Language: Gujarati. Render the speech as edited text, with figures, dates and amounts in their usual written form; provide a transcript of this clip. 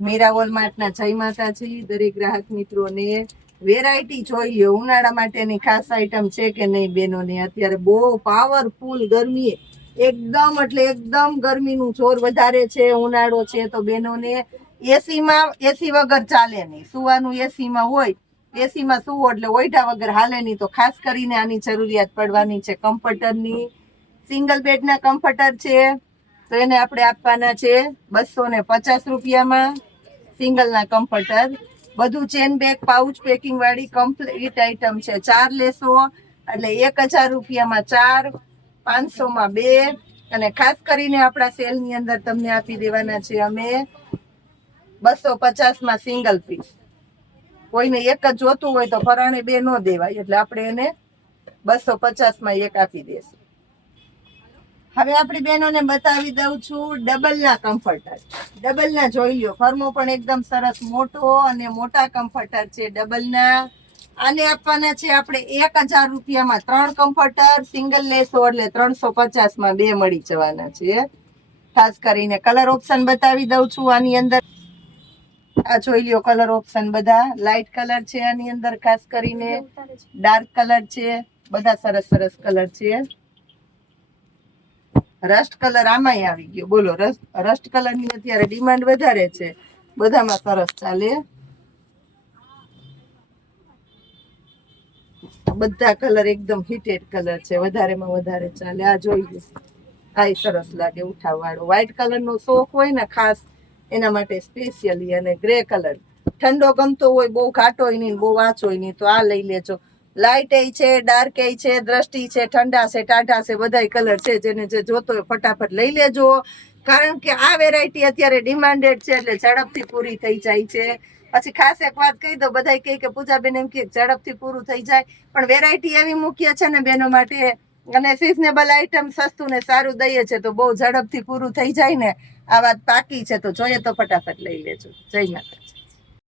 મીરા વોલમાર્ટના જય માતાજી દરેક ગ્રાહક મિત્રોને વેરાયટી જોઈ લ્યો ઉનાળા માટેની ખાસ આઈટમ છે કે નહીં બેનોને અત્યારે બહુ પાવરફુલ ગરમી એકદમ એટલે એકદમ ગરમીનું જોર વધારે છે ઉનાળો છે તો બેનોને એસી વગર ચાલે નહીં સુવાનું એસીમાં હોય એસીમાં સુવો એટલે ઓઈઢા વગર હાલે નહીં તો ખાસ કરીને આની જરૂરિયાત પડવાની છે કમ્ફર્ટરની સિંગલ બેડના કમ્ફર્ટર છે તો એને આપણે આપવાના છે 250 રૂપિયામાં સિંગલના કમ્ફર્ટર બધું ચેન બેગ પાઉચ પેકિંગ વાળી કમ્પ્લીટ આઈટમ છે 4 લેશો એટલે 1000 રૂપિયામાં 4 500માં 2 અને ખાસ કરીને આપણા સેલની અંદર તમને આપી દેવાના છે અમે 250માં સિંગલ પીસ કોઈને એક જ જોતું હોય તો ફરાણે 2 ન દેવાય એટલે આપણે એને 250માં એક આપી દેશું હવે આપણી બહેનોને બતાવી દઉં છું ડબલના કમ્ફર્ટર ડબલના જોઈ લ્યો ફર્મો પણ એકદમ સરસ મોટો અને મોટા કમ્ફર્ટર છે ડબલના આને આપવાના છે આપણે 1000 રૂપિયામાં 3 કમ્ફર્ટર સિંગલ લેશો એટલે 350માં 2 મળી જવાના છે ખાસ કરીને કલર ઓપ્શન બતાવી દઉં છું આની અંદર આ જોઈ લ્યો કલર ઓપ્શન બધા લાઇટ કલર છે આની અંદર ખાસ કરીને ડાર્ક કલર છે બધા સરસ સરસ કલર છે રસ્ટ કલર આમાંય આવી ગયો બોલો રસ્ટ કલર ની અત્યારે ડિમાન્ડ વધારે છે બધામાં સરસ ચાલે બધા કલર એકદમ હિટેડ કલર છે વધારેમાં વધારે ચાલે આ જોઈ લો આ સરસ લાગે ઉઠાવવાળો વ્હાઈટ કલર નો શોખ હોય ને ખાસ એના માટે સ્પેશિયલી અને ગ્રે કલર ઠંડો ગમતો હોય બહુ ઘાટોય નહીં બહુ વાંચોય નહીં તો આ લઈ લેજો લાઇટ એ છે ડાર્ક એ છે દ્રષ્ટિ છે ઠંડા છે ટાઢા છે બધાય કલર છે જેને જે જોતો હોય ફટાફટ લઈ લેજો કારણ કે આ વેરાયટી અત્યારે ડિમાન્ડેડ છે એટલે ઝડપથી પૂરી થઈ જાય છે પછી ખાસ એક વાત કહી દો બધા કહે કે પૂજાબેન એમ કે ઝડપથી પૂરું થઈ જાય પણ વેરાયટી એવી મુખ્ય છે ને બેનો માટે અને સિઝનેબલ આઈટમ સસ્તું ને સારું દઈએ છે તો બહુ ઝડપથી પૂરું થઈ જાય ને આ વાત પાકી છે તો જોઈએ તો ફટાફટ લઈ લેજો જય માતા